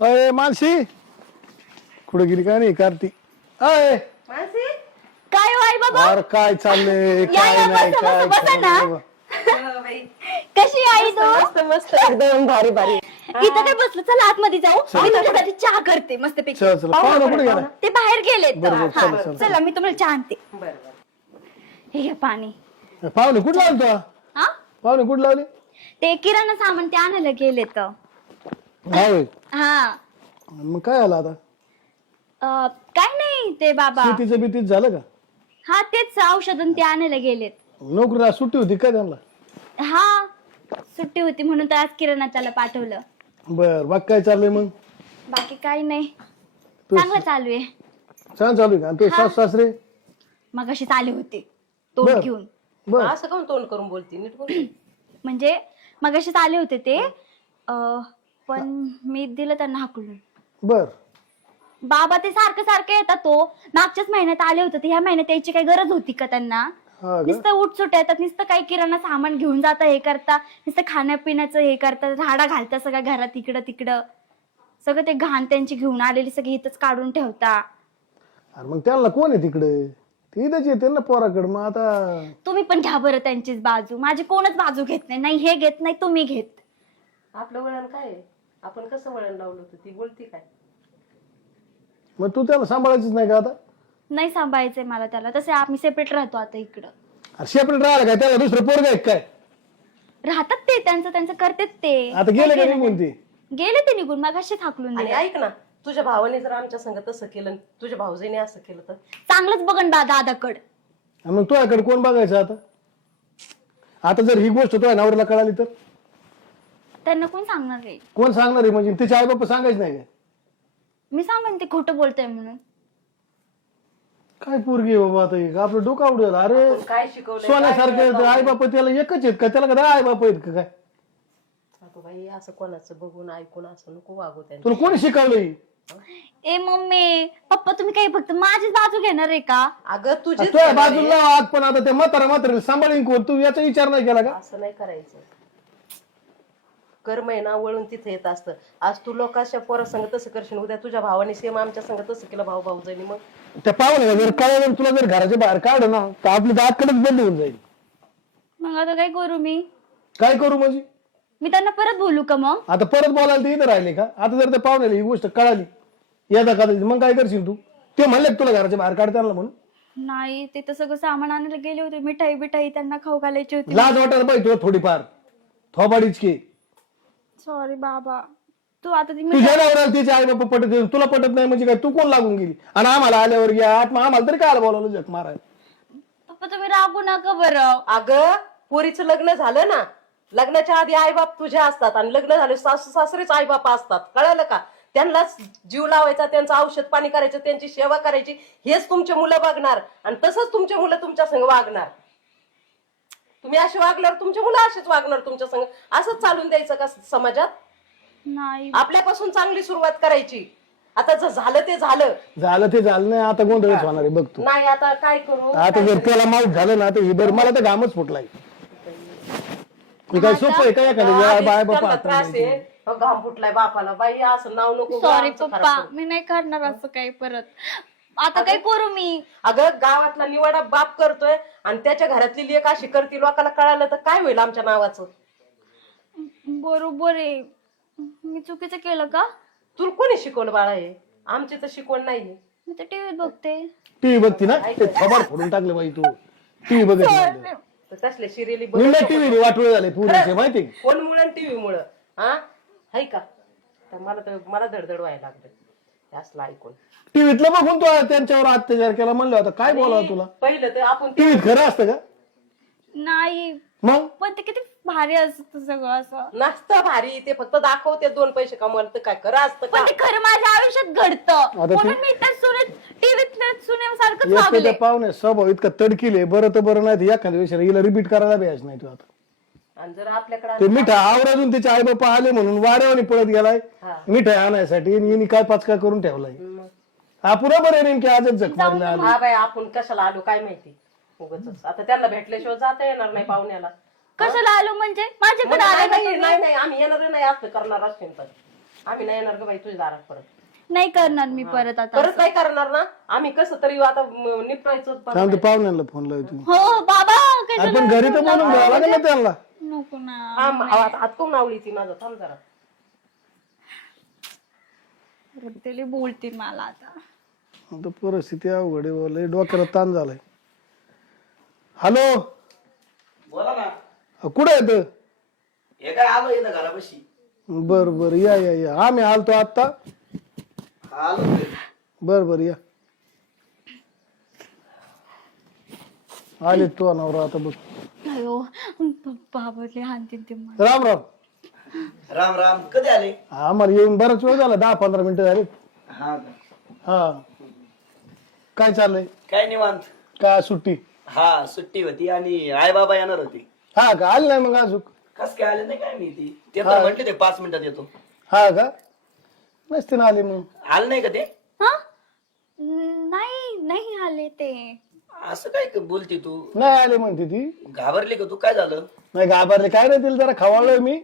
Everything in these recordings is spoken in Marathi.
अय मानसी कुठे गेली काय नाही कार्ती अय मानसी काय हो आई बाबा अरे काय चाललंय या, काय या, नाही बसा, काय बसा, बसा ना. चाललंय बाबा. बाई कशी आहे आई तू मस्त मस्त एकदम भारी भारी इथं काय बसलं चला आतमध्ये जाऊ मी तुमच्यासाठी चहा करते मस्त पैकी चल चल पाहुणा कुठे गेला ते बाहेर गेलेत बरं, हा, चला, चला. चला मी तुम्हाला चहा आणते बर बर हे घ्या पाणी पाहुणे कुठं लावले तो हा पाहुणे कुठं लावले ते किराणा सामान ते आणायला गेलेत हा होय हा मग काय आलं आता काय नाही ते बाबा शेतीचं बीतीच झालं का हा तेच औषध ते आणायला गेलेत नोकरीला सुट्टी होती काय त्यांना हा सुट्टी होती म्हणून तर आज किराणा त्याला पाठवलं बर बाग काय चाललंय मग बाकी काही नाही तू चांगलं चालू आहे छान चालू आहे का तू सास सासरे मग अशीच आले होते तोंड बर. घेऊन बर असं काऊन तोंड करून बोलती नीट बोल म्हणजे मग अशीच आले होते ते पण मी दिलं त्यांना हाकलून बर बाबा ते सारखं सारखं येतात तो मागच्याच महिन्यात आले होते ह्या महिन्यात यायची काही गरज होती का त्यांना हा का नुसतं उठसुट येतात नुसतं काही किराणा सामान घेऊन जाता हे करता नुसतं खाण्यापिण्याचं हे करतात झाडा घालता सगळ्या घरात इकडं तिकडं सगळं ते घाण त्यांची घेऊन आलेली सगळी इथंच काढून ठेवता अरे मग त्यांना कोण आहे तिकडे ते इथंच येते ना पोराकडे मग आता तुम्ही पण घ्या बरं त्यांचीच बाजू माझी कोणच बाजू घेत नाही नाही हे घेत नाही तुम्ही घेत आपलं वळण काय आहे? आपण कसं वळण लावलं होतं ती बोलती काय मग तू त्याला सांभाळायचीच नाही का आता नाही सांभाळायचंय मला त्याला तसे आम्ही सेपरेट राहतो आता इकडं अरे सेपरेट राहिला काय त्याला दुसरं पोरग आहे काय राहतात ते त्यांचं त्यांचं करतेच ते आता गेले का निघून ते गेले ते निघून मग असे थाकलून आणि दिले ऐक ना तुझ्या भावाने जर आमच्या संग तसं केलं तुझ्या भाऊजीने असं केलं तर चांगलंच बघन बा दादाकड आणि मग तुझ्याकडे कोण बघायचं आता आता जर ही गोष्ट तुझ्या नवऱ्याला कळाली तर त्यांना कोण सांगणार आहे कोण सांगणार आहे म्हणजे तिचे आई बाप सांगायच नाही का मी सांगेन ते खोटं बोलतय म्हणून काय पोरगी आहे बाबा आता ही? आपलं डोकं आवडेल अरे आपण काय शिकवलं सोन्यासारखे आई बाप त्याला एकच आहेत का त्याला का आई बाप आहेत का काय बाई असं कोणाचं बघून ऐकून असं नको वागू त्यांनी तुला कोणी शिकवलंय ए मम्मी पप्पा तुम्ही काही फक्त माझीच बाजू घेणार आहे का अगं तुझी तुझ्या बाजूला आज पण आता ते म्हातारा सांभाळीन कोण तू याचा विचार नाही केला का असं नाही करायचं कर्म आहे ना वळून तिथे येत असतं आज तू लोकांच्या पोरा संग तसं करशील उद्या तुझ्या भावाने सेम आमच्या संग तसं केलं भाऊ भाऊजाईनी मग त्या पाहुणे जर कळलं तुला जर घराच्या बाहेर काढ ना तर आपली दातकडेच बंद होऊन जाईल मग आता काय करू मी काय करू म्हणजे मी त्यांना परत बोलू का मग आता परत बोलायला ते इथं राहिले का आता जर त्या पाहुण्याला ही गोष्ट कळाली यदा का मग काय करशील तू ते म्हणले का तुला घराच्या बाहेर काढता आलं म्हणून नाही ते तर सगळं सामान आणायला गेले होते मिठाई बिठाई त्यांना खाऊ घालायची होती लाज वाटायला पाहिजे तुला थोडीफार थोबाडीच की सॉरी बाबा तू आता ती तुझ्या नवऱ्याला तिचे आई बाप पटत नाही, तुला पटत नाही म्हणजे काय तू कोण लागून गेली आणि आम्हाला आल्यावर घ्या आम्हाला तरी काय बोलावलं जग मारायला पप्पा तुम्ही रागू नका बरं अगं पोरीचं लग्न झालं ना लग्नाच्या आधी आईबाप तुझे असतात आणि लग्न झाले सासू सासरेच आईबाप असतात कळलं का त्यांनाच जीव लावायचा त्यांचं औषध पाणी करायचं त्यांची सेवा करायची हेच तुमचे मुलं बघणार आणि तसंच तुमचे मुलं तुमच्या संग वागणार तुम्ही असे वागल्यावर तुमचे मुलं असेच वागणार तुमच्या संग असंच चालून द्यायचं का समाजात नाही आपल्यापासून चांगली सुरुवात करायची आता जर झालं ते झालं झालं नाही आता गोंधळच होणार आहे बघ तू नाही आता काय करू आता जर त्याला माहीत झालं ना तर ही बरं मला तर घामच फुटलाय काय सोपं आहे काय एखादं बाय बापा त्रास आहे घाम फुटलाय बापाला बाई असं नाव नको सॉरी आमचं खराब पप्पा करू. मी नाही करणार असं काही परत आता काय करू मी अगं गावातला निवाडा बाप करतोय आणि त्याच्या घरातली लेक अशी करती लोकांना कळालं तर काय होईल आमच्या नावाचं बरोबर आहे मी चुकीचं केलं का तुला कोणी शिकवलं बाळा हे आमची तर शिकवण नाहीये मी तर टीव्हीत बघते टीव्ही बघती ना ते थोबाड फोडून टाकलं बाई तू टीव्ही बघत नाही. तर तसले सिरियली निम्म्या टीव्ही वाटोळे झाले पुरेसे माहिती का? फोन मुळे टीव्ही मुळे हा हाय का तर मला धडधड व्हायला लागलं असलं ऐकून टीव्हीतलं बघून तू त्यांच्यावर अत्याचार केला म्हणलं आता काय बोलावं तुला पहिलं तर आपण टीव्हीत खरं असतं का नाही मग पण ते किती भारी असत सगळं असं नसतं भारी ते फक्त दाखवते 2 पैसे कमवलं तर काय खरं असतं का पण ते खरं माझ्या आयुष्यात घडतं आता ते- म्हणून मी त्या सुनेत टीव्हीत सुनेसारखंच एकट्या वागले पाहुणे स्वभाव इतका तडकिले बरं तर बरं नाही तर एखाद्या विषयाला हिला रिपीट करायला बेस नाही तू आता आणि जर आपल्याकडे ते मिठा आवराजून त्याचे आई बापा आले म्हणून वाड्यावानी पळत गेलाय हा. मिठाई आणायसाठी आणि हिने काय पाचका करून ठेवलाय हा पुरा बरं नेमकी आजच जख मारले आले हा बाई आपण कशाला आलो काय माहिती उगाचच आता त्यांना भेटल्याशिवाय जाता येणार नाही पाहुण्याला कशाला आलो म्हणजे माझ्याकडे आले नाही नाही नाही आम्ही येणार नाही असं करणार असेल तर आम्ही नाही येणार ग बाई तुझ्या दारात परत. नाही करणार मी परत आता. परत काय करणार ना आम्ही कसं तरी आता निपटायचं. थांब, ते पाहुण्याला फोन लावतो. हो बाबा अरे पण घरी तर बोलून घ्यावं लागेल ना त्यांना. नको ना. हात कोण नावली ती माझं. थांब जरा. रद्दली बोलतील मला आता. आता परिस्थिती अवघड आहे बोल, डोक्याला ताण झालाय. हॅलो, बोला ना. कुठे येत? हे काय आलो इथं घरापाशी. बर बर, या या या. आम्ही आलतो आता. आलो घरी. बर बर, या. आले तू नवरा आता बघ. अयो बाबाले हानतील ते मला. राम राम. राम राम. कधी आले? आम्हाला येऊन बराच वेळ झाला, 10-15 मिनिटं झाली. हा का? हा, काय चाललंय? काय निवांत. काय सुट्टी? हा सुट्टी होती आणि आई बाबा येणार होते. हा का, आली नाही मग अजून? कस काय आले नाही काय मी ती ते तर म्हटले ते 5 मिनिटात येतो. हा का, नसते ना आली मग. आले नाही का ते? हा नाही नाही आले ते. असं काय बोलती तू? नाही आली म्हणते ती. घाबरली का तू? काय झालं? नाही घाबरले काय नाही, तिला जरा खवाळलोय मी.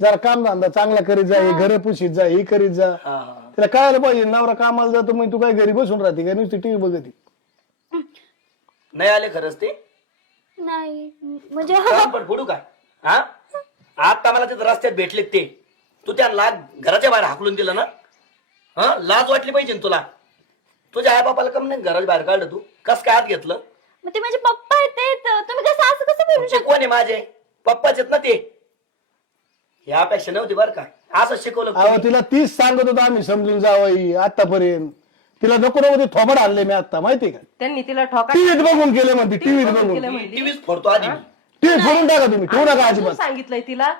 जरा काम धंदा चांगला करीत जा, हे घर पुशीत जा, ही करीत जा. हा हा. तिला कळायला पाहिजे नवरा कामाला जातो मग तू काय घरी बसून राहते का, नुसती टीव्ही बघती. नाही आले खरंच ते? नाही म्हणजे पण फोडू काय? हा आता मला तिथं रस्त्यात भेटले ते. तू त्या घराच्या बाहेर हाकलून दिलं ना. हा लाज वाटली पाहिजे ना तुला. तुझ्या आई बापाला कम नाही घराच्या बाहेर काढलं? तू कस काय आत घेतलं? मग ते माझे पप्पा आहेत ते. तुम्ही कसं असं कसं बोलू तुमचे कोण आहे? माझे पप्पाच आहेत ना ते. ही अपेक्षा नव्हती बरं का. असं शिकवलं अहो कोणी? तिला 30 सांगत होतो आम्ही समजून जावं आतापर्यंत. तिला नको नको ते थोबड आणले मी आता, माहितीये का. त्यांनी तिला ठोका टीव्हीत बघून केले म्हणते, टीव्हीत बघून. टीव्हीच फोडतो आधी मी. टीव्ही फोडून टाका तुम्ही, ठेवू नका अजिबात. सांगितलंय तिला.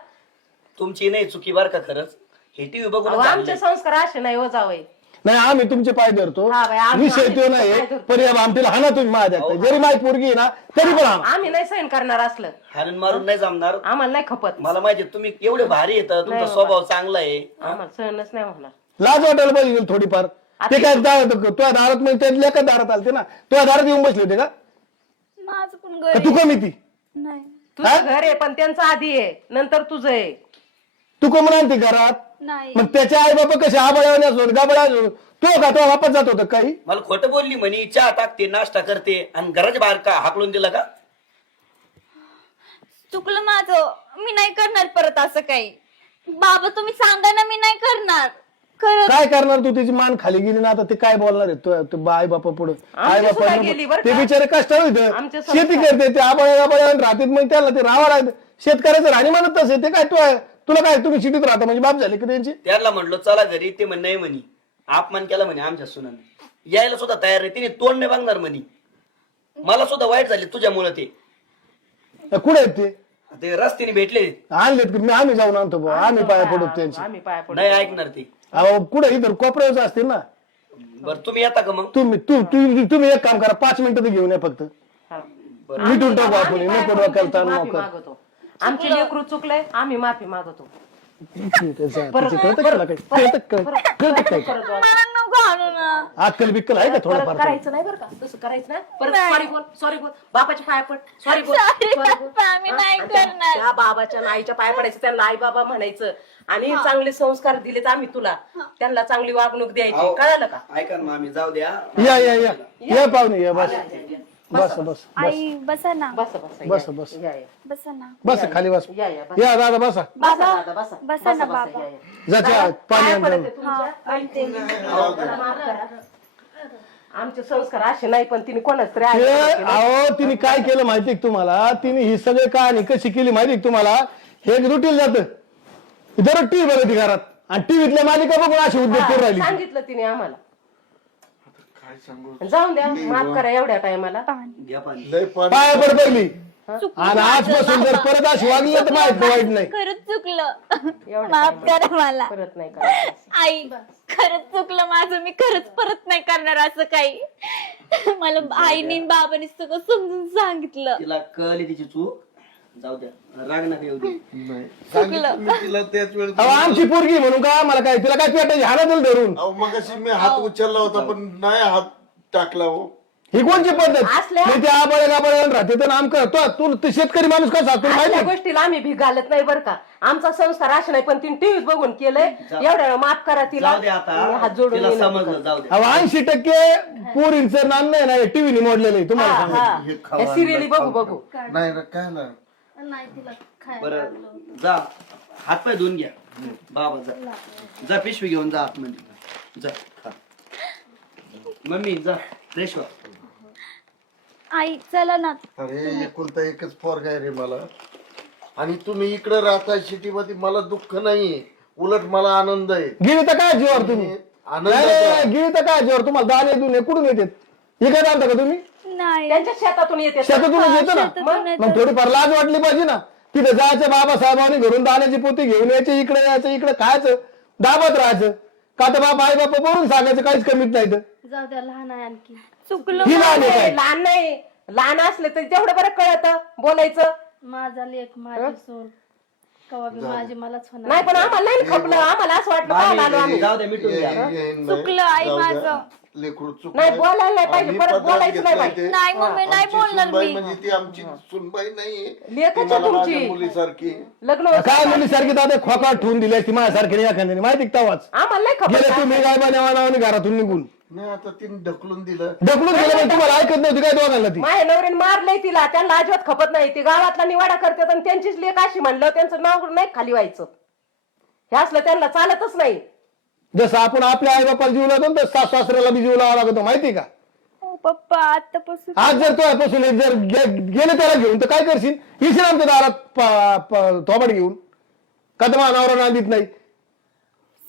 तुमची नाही चुकी बरं का खरंच. हे टीव्ही बघून अहो, आमचे संस्कार असे नाही हो जावई. नाही आम्ही तुमचे पाय धरतो, हा बाई, आम्ही- विषय तो नाही. पाय धरतो. पण या आमटीला हाना तुम्ही माझ्या, जरी माझी पोरगी आहे ना तरी पण हाना. आम्ही नाही सहन करणार असलं. हाणून मारून नाही जमणार. आम्हाला नाही खपत. मला माहिती तुम्ही एवढे भारी येतात, तुमचा स्वभाव चांगला आहे. आम्हाला सहनच नाही होणार. लाज वाटायला पाहिजे थोडीफार. ते काय तुझ्या दारात म्हणजे त्यातल्या का दारात आलते ना, तुझ्या दारात येऊन बसले होते का? माझं पण का घर तू कमी ती? नाही तुझं घर आहे पण त्यांचं आधी आहे, नंतर तुझं आहे. तू कमून आणते घरात? नाही मग त्याचे आई बाबा कसे आबळावणे असो गाबळा असो, तो का तो वापस जात होता काही? मला खोटं बोलली म्हणे चहा टाकते नाश्ता करते आणि घराच्या बाहेर का हाकलून दिला का? चुकलं माझं. मी नाही करणार परत असं काही. बाबा तुम्ही सांगा ना, मी नाही करणार. खरंच काय करणार तू? त्याची मान खाली गेली ना, आता ते काय बोलणार आहे तो आई बापा पुढे? आई आमची सुद्धा बापा गेली बरं ते का? बिचारे कष्ट आमचे संस्कार. शेती करते ते आबळ्या राहतात, मग त्याला ते राहावं लागतं. शेतकऱ्याचं राणी म्हणत तसे ते काय तुला काय, तुम्ही सिटीत राहता म्हणजे बाप झाले की त्यांची? त्याला म्हणलो चला घरी, ते म्हणे नाही म्हणे. अपमान केला म्हणे आमच्या सुनाने. यायला सुद्धा तयार आहे. तिने तोंड नाही बघणार म्हणे. मला सुद्धा वाईट झाले तुझ्यामुळे. ते कुठे आहेत ते? ते रस्त्याने भेटले. आणलेत की आम्ही जाऊन आणतो बुवा, आम्ही पाया पडतो त्यांची. आम्ही पाया पडू. नाही ऐकणार ते. अहो कुठे इथं कोपऱ्यावरच असतील ना. बरं तुम्ही येता का मग? तुम्ही एक काम करा, 5 मिनिटं तर घेऊन या फक्त. हा. मिटून टाकू आपण, आम्ही पाया नको पडून डोक्याला ताण त्यांची माफी नको. मागवतो. आमची लेकरू चुकलंय, आम्ही माफी मागवतो. कळतं काय? मला नको आणू ना. अक्कल बिक्कल आहे का परत थोडंफार? करायचं नाही बरं का, तसं करायचं नाही. परत सॉरी बोल बाबाच्या पाया पड. सॉरी बोल. Sorry, sorry बोल. पप्पा, आम्ही नाही आणि त्या- करणार. त्या बाबाच्या आणि आईच्या पाया पडायचं, त्यांना आई बाबा म्हणायचं आणि चांगले संस्कार दिलेत आम्ही तुला. त्यांना चांगली वागणूक द्यायची, कळालं का? ऐका ना मामी, जाऊ द्या. या पाहुणे या, बस बस बस आई बसा ना. बस बस बस या या. बसा ना बस खाली बस. या या, बस. या दादा बसा. बसा दादा, बसा. बसा ना बाबा. या, या. जा चहा, पाणी पाया आण पडते जाऊन. तुमच्या. मला माफ करा. आमचे संस्कार असे नाही, पण तिने कोणाच तरी आई बाबा केलं. अहो तिने काय केलं माहितीये का तुम्हाला? तिने ही सगळी कहाणी कशी केली माहितीये का तुम्हाला? हे रुटील जात दररोज टीव्ही बघती घरात आणि टीव्हीतल्या मालिका बघून अशी उद्योग करून राहिली. सांगितलं तिने आम्हाला. जाऊन द्या, माफ करा एवढ्या टायमाला. घ्या पाणी. पाया पड पहिली आणि आजपासून जर परत अशी वागली तर माहित वाईट नाही. खरंच चुकलं. एवढ्या माफ करा मला. परत नाही करायचं. आई खरंच चुकलं माझं. मी खरंच परत नाही करणार असं काही. मला आईने आणि बाबांनी सगळं समजून सांगितलं. तिला कळली तिची चूक. जाऊ द्या, रागणार येऊ दे. चुकलं. तिला त्याच वेळेस अहो आमची पोरगी म्हणून का मला काय तिला काय पेटायची हाना दिल धरून. अहो मग मी हात उचलला होता पण नाही हात टाकला हो. ही कोणची पद्धत असल्या- मी ते आबाळे गाबाळे राहते तर नाम करतो तू ते शेतकरी माणूस कसा तुला असल्या माहिती गोष्टीला आम्ही भी घालत नाही बरं का. आमचा संस्कार असा नाही, पण तिने टीव्हीत बघून केलंय. एवढ्या माफ करा तिला. जाऊ दे हात आता जोडून तिला विनंती समजलं, करते. जाऊ दे. 80% पोरींचं नाम नाही ना टीव्ही मोडलेलं आहे तुम्हाला हा, सांगतो. हा. हे खावा हे सिरियली आणि बघू खाऊ. बघू. नाही ना काय ना नाही तिला खायला बरं जा हातपाय धुवून घ्या बाबा जा जा पिशवी घेऊन जा आतमध्ये जा खा. मम्मी जा फ्रेश व्हा. आई चला ना. अरे एकुलता एकच पोरगा आहे रे मला, आणि तुम्ही इकडे राहता सिटी मध्ये, मला दुःख नाहीये, उलट मला आनंद आहे. गिळी तर काय जीवावर तुम्ही आनंद गिळी तर काय जीवावर तुम्हाला दाणे दुने कुठून येतात इकडे आणता का तुम्ही नाही त्यांच्या शेतातून येते. शेतातूनच येतो ना शेतातून येतं. मग थोडीफार लाज वाटली पाहिजे ना. तिथे जायचं बाबासाहेबांनी घरून दाण्याची पोती घेऊन यायचे, इकडे यायचं, इकडे खायचं, दाबत राहायचं. का तर बाबा आई बापा बोलून सांगायचं काहीच कमीत नाही तर जाऊ द्या, लहान आहे आणखी. चुकलं ही लहान आहे काय लहान नाही, लहान असले तर तेवढं बरं कळतं बोलायचं. माझा लेख माझी सून कवा बी माझी मलाच होणार. नाही पण आम्हाला नाही खपलं, आम्हाला असं वाटलं पाहायला आलो आम्ही. जाऊ दे मिटून घ्या. चुकलं आई माझं. लेकरू चुक नाही, बोलायला नाही पाहिजे, परत बोलायचं नाही पाहिजे. नाही मम्मी नाही बोलणार मी. म्हणजे ती आमची सुनबाई नाहीये, लेकच ती मला तुमची. माझ्या मुलीसारखी. लग्न होतं. काय मुलीसारखी दादा खोका ठेवून दिली असती माझ्यासारखी एखाद्याने माहिती का तवाच आम्हाला नाही गेले खपलं. तुम्ही काय बनावानावानी घरातून निघून नाही आता तिने ढकलून दिलं. ढकलून गेलं पण तुम्हाला ऐकत नव्हती काय दोघांना ती माझ्या नवऱ्याने मारलंय तिला, त्यांना अजिबात खपत नाही. ती गावातला निवाडा करतात आणि त्यांचीच लेख अशी म्हणलं त्यांचं नाव नाही खाली व्हायचं. हे असलं त्यांना चालतच नाही. जसं आपण आपल्या आई बापाला जीव लावतो ना, तसं सासऱ्याला बी जीव लावा लागतो माहिती का. हो पप्पा आतापासून आज जर तो पासून जर गेले त्याला घेऊन तर काय करशील येशील आमच्या दारात थोबाड घेऊन का तर मानावर नांदीत नाही.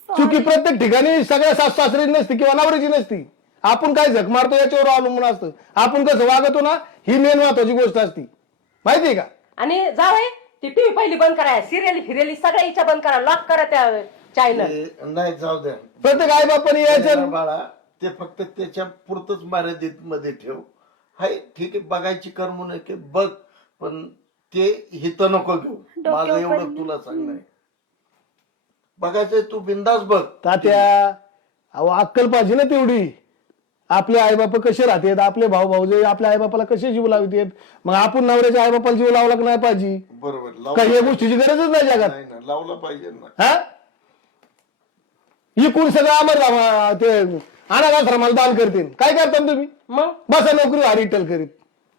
चुकी प्रत्येक ठिकाणी सगळ्या सासू सासरी नसती किंवा नवऱ्याची नसती. आपण काय झक मारतो याच्यावर अवलंबून असतं. आपण कसं वागतो ना ही मेन महत्वाची गोष्ट असती माहितीये का. आणि जावय ती टीव्ही पहिली बंद करा, सिरियली फिरियली सगळ्या इच्छा बंद करा, लॉक करा त्या चॅनल. ते नाही जाऊ द्या प्रत्येक आई बापाने यायचं बाळा, ते फक्त त्याच्या पुरतच मर्यादित मध्ये ठेव. हाय ठीक आहे, बघायची करमू नये बघ, पण ते हित नको घेऊ. माझं एवढं तुला सांगणं आहे. बघायचंय तू बिंदास बघ. तात्या अहो अक्कल पाहिजे ना तेवढी. आपले आईबाप कसे राहतात, आपले भाऊ भाऊजे आपल्या आईबापाला कसे जीव लावतात, मग आपण नवऱ्याच्या आईबापाला जीव लावला की नाही पाहिजे. बरोबर काही या गोष्टीची गरजच नाही जगात. नाही ना, लावला पाहिजे ना. हा इकून सगळं आम्हाला ते अनाथाश्रमाला दान करतील. काय करता तुम्ही मग बसा नोकरी हरिटल करीत.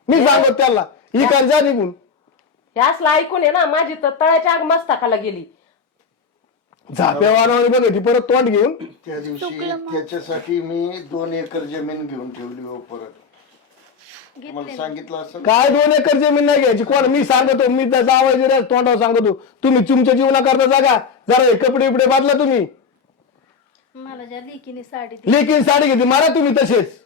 मी सांगतो त्याला इकान जा निघून. हे असलं ऐकून आहे ना माझी तर तळ्याच्या आग मस्तकाला गेली. झाप्यावानावर बघ ती परत तोंड घेऊन त्या दिवशी त्याच्यासाठी मी 2 एकर जमीन घेऊन ठेवली हो परत. तुम्हाला सांगितलं असं. काय 2 एकर जमीन नाही घ्यायची. कोण मी सांगतो, मी त्याचा आवाज तोंडावर सांगतो. तुम्ही तुमच्या जीवनाकरता जागा जरा हे कपडे बिपडे बदला. तुम्ही मला ज्या लेकीने साडी लेकीन साडी घेतली मारा तुम्ही तसेच.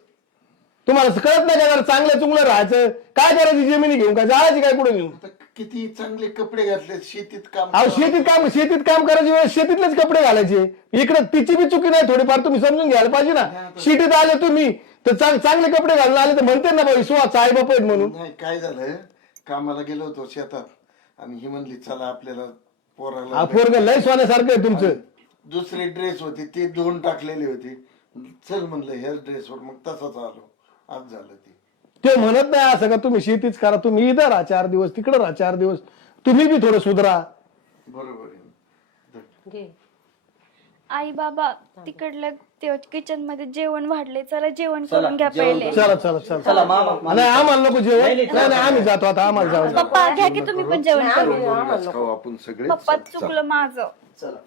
तुम्हाला कळत नाही का जरा चांगलं चुंगलं राहायचं. काय करायची जमिनी घेऊन काय जायची काय कुठे घेऊन. आता किती चांगले कपडे घातले, शेतीत काम अहो शेतीत काम करायची वेळेस शेतीतलेच कपडे घालायचे. इकडे तिची बी चुकी नाही, थोडीफार तुम्ही समजून घ्यायला पाहिजे ना. शेतीत आले तुम्ही तर चांगले कपडे घालून आले तर म्हणते ना बाई सुहाचा आई बाप आहेत म्हणून. नाही. काय झालं, कामाला गेलो होतो शेतात, आणि ही म्हणली चला आपल्याला पोराला. पोरग लय सोन्यासारखं आहे तुमचं. दुसरे ड्रेस होते ते 2 टाकलेले होते. चल म्हणलं ह्याच ड्रेसवर, मग तसाच आलो. आज झालं ते म्हणत नाही असं का तुम्ही शेतीच करा, तुम्ही इथं राहा 4 दिवस, तिकडे राहा 4 दिवस, तुम्ही बी थोडं सुधरा. बरोबर आहे. घे. आई बाबा तिकडल्या किचन मध्ये जेवण वाढले, चला जेवण चला, करून घ्या जेवण पहिले. चला चला चला चला मामा नाही आम्हाला नको जेवण. नाही, नाही नाही, नाही आम्ही जातो आता, आम्हाला जाऊ. पप्पा घ्या की तुम्ही पण जेवण करून. खाऊ आपण सगळे. पप्पा चुकलं माझं. चला